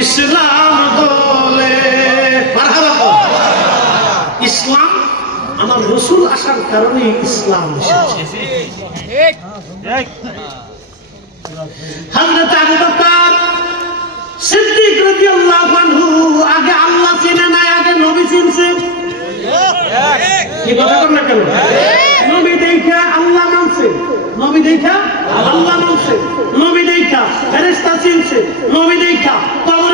ইসলাম দলে। ইসলাম, আমার রসুল আসার কারণে ইসলাম এসেছে। আগে আল্লাহ নাই, আগে নবী চিনছে। কি না নবী আল্লাহ মানছে। নবী দেখা আল্লাহ নবী চিনছে। নবী দেখা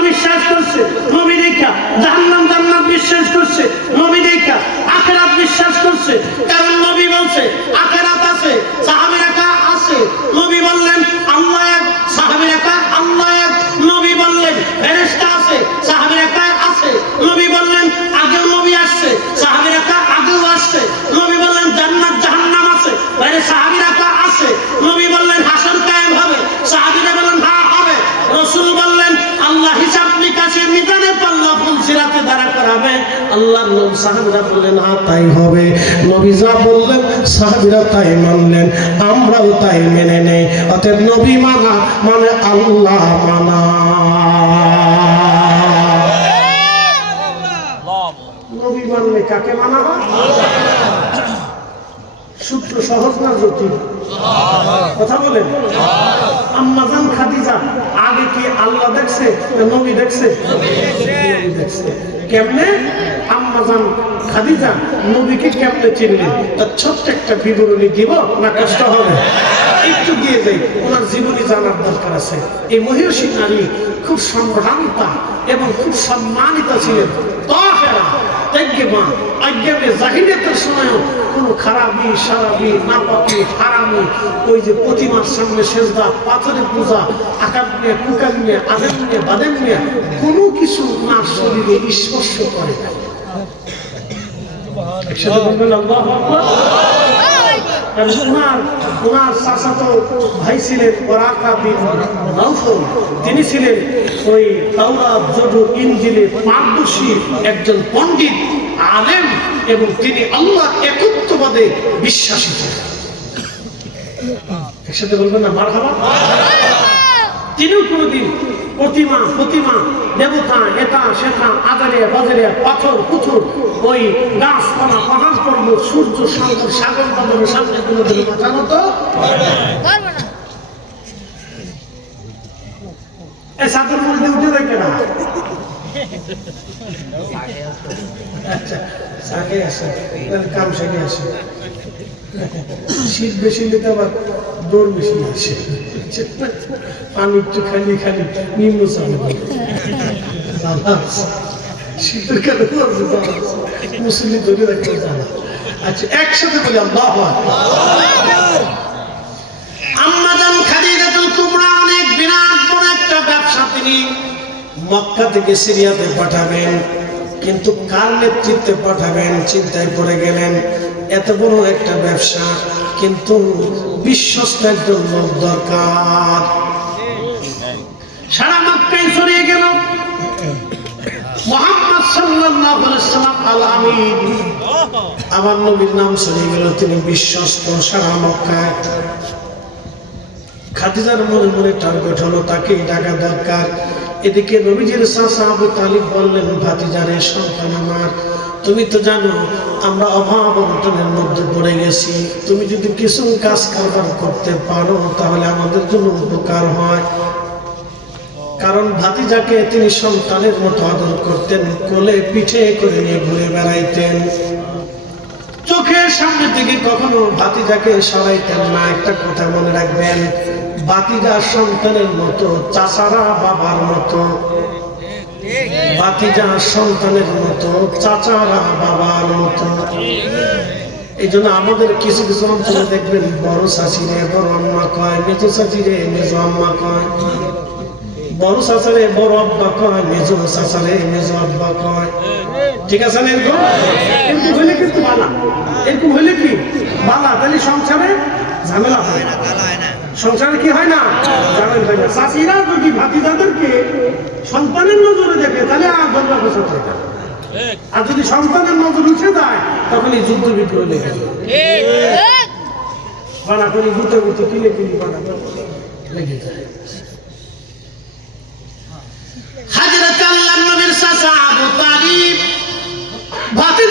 বিশ্বাস করছে। নবী দেখা জাহান্নাম জান্নাত বিশ্বাস করছে নবী দেখা আখিরাত বিশ্বাস করছে কারণ নবী বলছে আখিরাত আছে সাহাবীরা কা আছে নবী বললেন আল্লাহ এক সাহাবীরা কা আল্লাহ এক নবী বললেন ফেরেশতা আছে সাহাবীরা কা আছে নবী বললেন আগেও নবী আসছে সাহাবীরা কা আগেও আসছে নবী বললেন জান্নাত জাহান্নাম আছে বাইরে সাহাবীরা কা আছে নবী বললেন হাসর কায়েম হবে সাহাবীরা বললেন হ্যাঁ হবে রাসূল বললেন আল্লাহ হিসাব নিকাশে মিজানে পাল্লা ফুলসিরাতে দাঁড়া করাবে হ্যাঁ আমরাও তাই মেনে নেই। অতএব নবী মানা মানে আল্লাহ মানা। নবী মানলে কাকে মানা সূত্র সহজ না জটিল? কথা বলেন। আম্মাজান খাদিজা, আগে কি আল্লাহ দেখছে? নবী দেখছে। কেমনে? আম্মাজান খাদিজা, নবীকে কেমনে ছোট্ট একটা বিবরণী দিব না কষ্ট হবে? একটু দিয়ে দেই, ওনার জীবনী জানার দরকার আছে। এই মহিষী নারী খুব সম্ভ্রান্তা এবং খুব সম্মানিত ছিলেন। তাহেরা সারাবি ওই যে প্রতিমার পূজা নিয়ে নিয়ে নিয়ে নিয়ে কোনো কিছু না শরীরে স্পর্শ করে। একসাথে বলবেন আল্লাহু? আকবার কারণ ওনার ওনার চাচাতো ভাই ছিলেন ওরাকা বিন নওফল তিনি ছিলেন ওই তাওরাত জবুর পারদর্শী একজন পণ্ডিত আলেম এবং তিনি আল্লাহ একত্ববাদে বিশ্বাসী ছিলেন। একসাথে বলবেন না মার খাবার তিনিও কোনোদিন প্রতিমা প্রতিমা, দেবতা এটা সেটা আজারে বাজারে পাথর পুথর ওই গাছপালা পাহাড় পর্বত সূর্য সাগর সাগর, বাদলের সামনে কোনোদিন মাথা মতো? পারব না এই সাগর মধ্যে না? আচ্ছা কাম সেকে আসে। শীত বেশি নিতে আবার দৌড় বেশি আসে পানি একটু খালি খালি নিম্ন মুসলিম ধরে রাখতে জানা আচ্ছা একসাথে বলি, আল্লাহ মক্কা থেকে সিরিয়াতে পাঠাবেন। কিন্তু কার নেতৃত্বে পাঠাবেন, চিন্তায় পড়ে গেলেন, এত বড় একটা ব্যবসা। কিন্তু বিশ্বস্ত একজন লোক দরকার। সারা মক্কায় ছড়িয়ে গেল। মোহাম্মদ সাল্লাল্লাহু আলাইহি আমার নবীর নাম ছড়িয়ে গেল, তিনি বিশ্বস্ত সারা মক্কায়। খাদিজার মনে মনে টার্গেট হলো, তাকেই ডাকা দরকার। এদিকে নবীজির আবু তালিব বললেন, ভাতিজারে সন্তান আমার তুমি তো জানো, আমরা অভাব মধ্যে পড়ে গেছি। তুমি যদি কিছু কাজ কারবার করতে পারো, তাহলে আমাদের জন্য উপকার হয়। কারণ ভাতিজাকে তিনি সন্তানের মতো আদর করতেন, কোলে পিঠে করে নিয়ে ঘুরে বেড়াইতেন। চোখের সামনে থেকে কখনো ভাতিজাকে সরাইতেন না, একটা কথা মনে রাখবেন বাতিজা সন্তানের মতো, চাচারা বাবার মতো। বাতিজা সন্তানের মতো, চাচারা বাবার মতো। এই জন্য আমাদের কিছু কিছু অঞ্চলে দেখবেন, বড় চাষিরে বড় আম্মা কয়, মেজো চাষিরে মেজো আম্মা কয়। বড় চাচারে বড় আব্বা কয়, মেজো চাচারে মেজো আব্বা কয়। ঠিক আছে না এরকম? এরকম হইলে কিন্তু বালা। এরকম হইলে কি? বালা। তাহলে সংসারে ঝামেলা হয় না। সংসারে কি হয় না? ঝামেলা হয় না চাষিরা যদি ভাতিজাদেরকে সন্তানের নজরে দেখে, তাহলে আর গল্লা ফসল আর যদি সন্তানের নজর উঠে যায়, তখন এই যুদ্ধ বিগ্রহ যায়। বানা কিনে কিনে বানা লেগে যায়।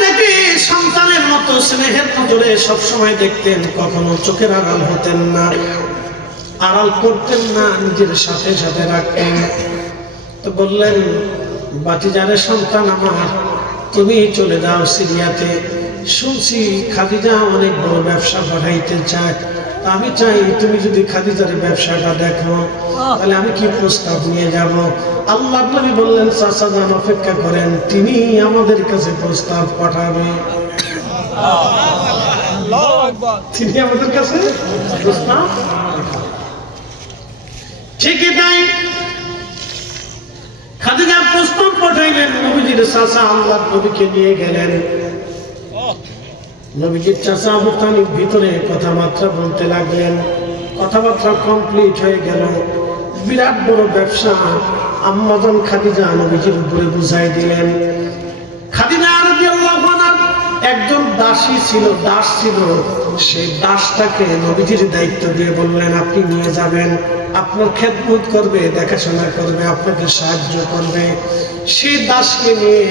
দেখে সন্তানের মতো স্নেহের নজরে সবসময় দেখতেন, কখনো চোখের আড়াল হতেন না। আড়াল করতেন না নিজের সাথে সাথে রাখতেন। তো বললেন বাতিজারের সন্তান আমার তুমি চলে যাও সিরিয়াতে। শুনছি খাদিজা অনেক বড় ব্যবসা বাড়াইতে চায়। আমি চাই তুমি যদি খাদিজার ব্যবসাটা দেখো তাহলে আমি কি প্রস্তাব নিয়ে যাব? আল্লাহ নবী বললেন চাচা যান অপেক্ষা করেন তিনি আমাদের কাছে প্রস্তাব পাঠাবে। তিনি আমাদের কাছে প্রস্তাব ঠিকই তাই। খাদিজা প্রস্তাব পাঠাইলেন, নবীজির চাচা আল্লাহ নবীকে নিয়ে গেলেন। নবীজির চাচা আবু ভিতরে কথাবার্তা বলতে লাগলেন। কথাবার্তা কমপ্লিট হয়ে গেল। বিরাট বড় ব্যবসা, আম্মাজান খাদিজা নবীজির উপরে বুঝাই দিলেন। খাদিজা আনহা একজন দাসী ছিল, দাস ছিল। সেই দাসটাকে নবীজির দায়িত্ব দিয়ে বললেন, আপনি নিয়ে যাবেন। আপনার খেদমত করবে, দেখাশোনা করবে, আপনাকে সাহায্য করবে। সেই দাসকে নিয়ে,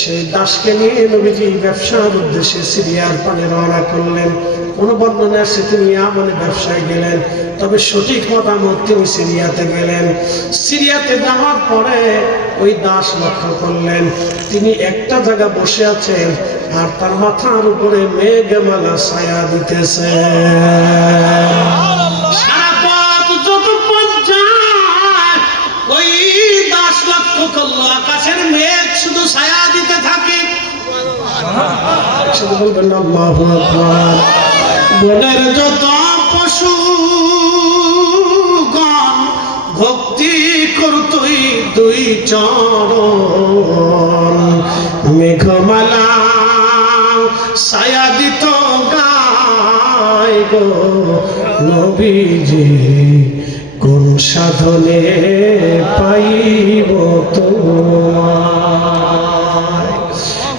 সেই দাসকে নিয়ে নবীজি ব্যবসার উদ্দেশ্যে সিরিয়ার পানে রওনা করলেন। কোন বর্ণনা আছে তিনি আমলে ব্যবসায় গেলেন, তবে সঠিক মতামত তিনি সিরিয়াতে গেলেন। সিরিয়াতে যাওয়ার পরে ওই দাস লক্ষ্য করলেন, তিনি একটা জায়গা বসে আছেন আর তার মাথার উপরে মেঘমালা ছায়া দিতেছে। করল আকাশের মেঘ শুধু ছায়া দিতে থাকে। আকবার। বনের যত পশু ভক্তি করতই দুই চরণ। মেঘমালা ছায়া দিত গায় গো নবীজি। সাধনে পাইব তোমায়।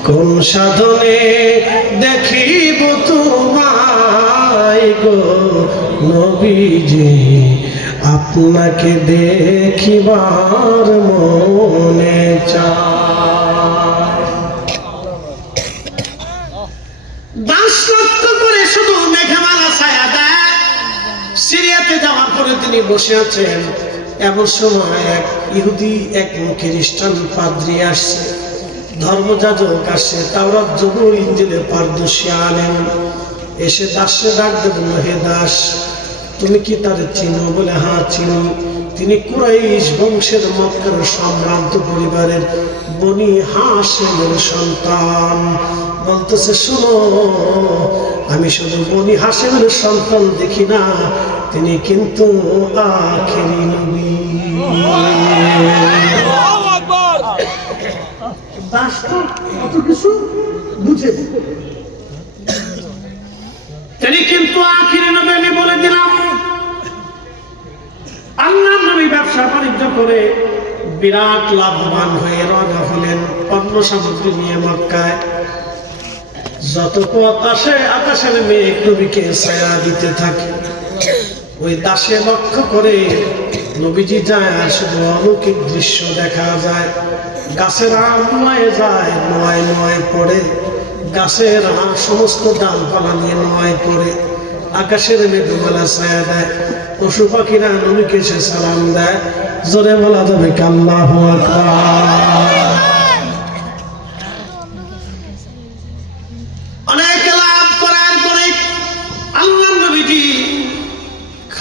কোন সাধনে দেখিব তোমায় গো নবীজি। আপনাকে দেখিবার মনে চায়। দাস করে শুধু মেঘমালা ছায়া দেয়। সিরিয়াতে যাওয়ার পরে তিনি বসে আছেন। এমন সময় এক ইহুদি, এক খ্রিস্টান পাদ্রি আসছে। ধর্মযাজক আসছে, তাওরাত জবুর ইঞ্জিলে পারদর্শী আনেন এসে দাসে ডাক দেবেন হে দাস, তুমি কি তার চিনো? বলে হ্যাঁ চিনি। তিনি কুরাইশ বংশের মক্কার সম্ভ্রান্ত পরিবারের বনি হাসেমের সন্তান। বলতেছে, শোনো আমি শুধু বনি হাসেমের সন্তান দেখি না তিনি কিন্তু আখেরি নবী। কিছু বুঝে তিনি কিন্তু আখিরে নবী আমি বলে দিলাম। আল্লাহ নবী ব্যবসা বাণিজ্য করে বিরাট লাভবান হয়ে রওনা হলেন পণ্য সামগ্রী নিয়ে মক্কায়। যত পথ আসে আকাশের মেঘ নবীকে ছায়া দিতে থাকে, ওই দাসে লক্ষ্য করে নবীজি যায় শুধু অলৌকিক দৃশ্য দেখা যায়। গাছের আম নোয়ে যায় নোয়ায় নোয়ায় পড়ে। গাছের আম সমস্ত ডালপালা নিয়ে নোয়ায় পড়ে। আকাশের মেঘমালা ছায়া দেয়। পশু পাখিরা নবীকে সে সালাম দেয়। জোরে বলা যাবে কাল্লাহ অনেক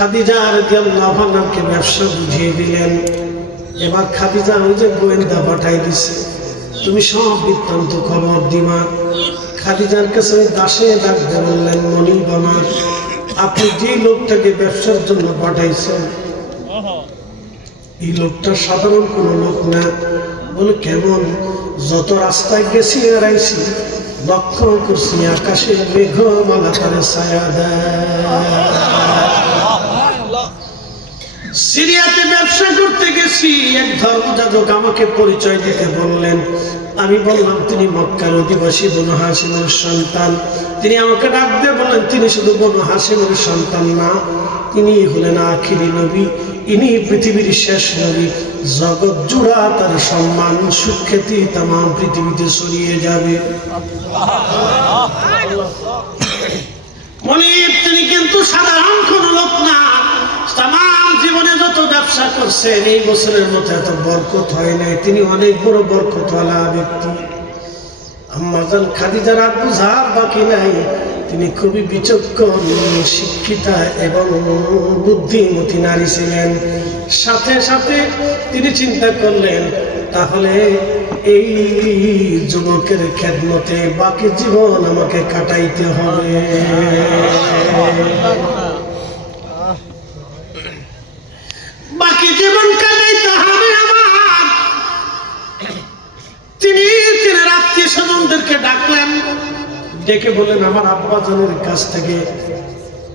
খাদিজা রাদিয়াল্লাহু আনহাকে ব্যবসা বুঝিয়ে দিলেন। এবার খাদিজা ওই যে গোয়েন্দা পাঠাই দিছে। তুমি সব বৃত্তান্ত খবর দিবা। খাদিজার কাছে দাসে ডাকতে বললেন মনি আমার, আপনি যে লোকটাকে ব্যবসার জন্য পাঠাইছেন, এই লোকটা সাধারণ কোনো লোক না। বলে, কেমন? যত রাস্তায় গেছি আইছি লক্ষ্য করছি, আকাশে মেঘমালা তারে ছায়া দেয়। সিরিয়াতে ব্যবসা করতে গেছি। এক ধর্মযাজক আমাকে পরিচয় দিতে বললেন, আমি বললাম, তিনি মক্কার অধিবাসী বনু হাসিমের সন্তান। তিনি আমাকে ডাক দিয়ে বললেন, তিনি শুধু বনু হাসিমের সন্তান না, তিনি হলেন আখিরি নবী, ইনি পৃথিবীর শেষ নবী। জগৎ জুড়া তার সম্মান, সুখ্যাতি তাম পৃথিবীতে ছড়িয়ে যাবে। মনিব তিনি কিন্তু সাধারণ কোন লোক না। তাম জীবনে যত ব্যবসা করছেন, এই বছরের মতো এত বরকত হয় নাই। তিনি অনেক বড় বরকতওয়ালা ব্যক্তি। আম্মাজান খাদিজার আর বুঝার বাকি নাই, তিনি খুবই বিচক্ষণ, শিক্ষিতা এবং বুদ্ধিমতী নারী ছিলেন। সাথে সাথে তিনি চিন্তা করলেন, তাহলে এই যুবকের খেদমতে বাকি জীবন আমাকে কাটাইতে হবে। ডেকে বলেন আমার আব্বা জনের কাছ থেকে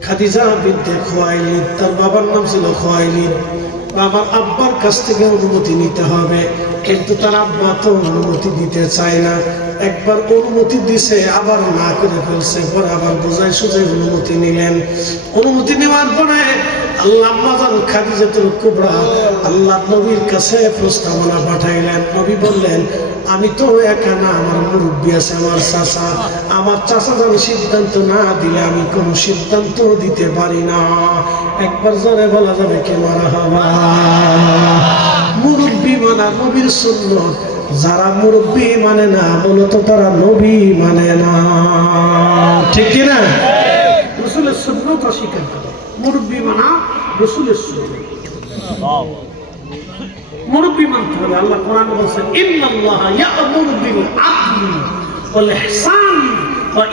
খাদিজা বিদ্যে খোয়াইলি, তার বাবার নাম ছিল খোয়াইলি। আমার আব্বার কাছ থেকে অনুমতি নিতে হবে, কিন্তু তার আব্বা তো অনুমতি দিতে চায় না। একবার অনুমতি দিছে, আবার না করে ফেলছে। পরে আবার বোঝাই সোজাই অনুমতি নিলেন। অনুমতি নেওয়ার পরে আল্লাহ আম্মাজান খাদিজাতুল কুবরা আল্লাহ নবীর কাছে প্রস্তাবনা পাঠাইলেন। নবী বললেন, আমি তো একা না, আমার মুরব্বী আছে, আমার চাচা। আমার চাচা যেন সিদ্ধান্ত না দিলে আমি কোনো সিদ্ধান্ত দিতে পারি না। একবার জোরে বলা যাবে কে মারা হবা মুরব্বী মানা নবীর সুন্নত। যারা মুরব্বী মানে না, মূলত তারা নবী মানে না। ঠিক কিনা রসুলের সুন্নত অস্বীকার করে। মুরব্বী মানা রসুলের সুন্নত। মুরব্বী মানতে হবে, আল্লাহ কোরআন বলছেন ইন্নাল্লাহ ইয়া'মুরু বিল আদলি ইহসান ওয়া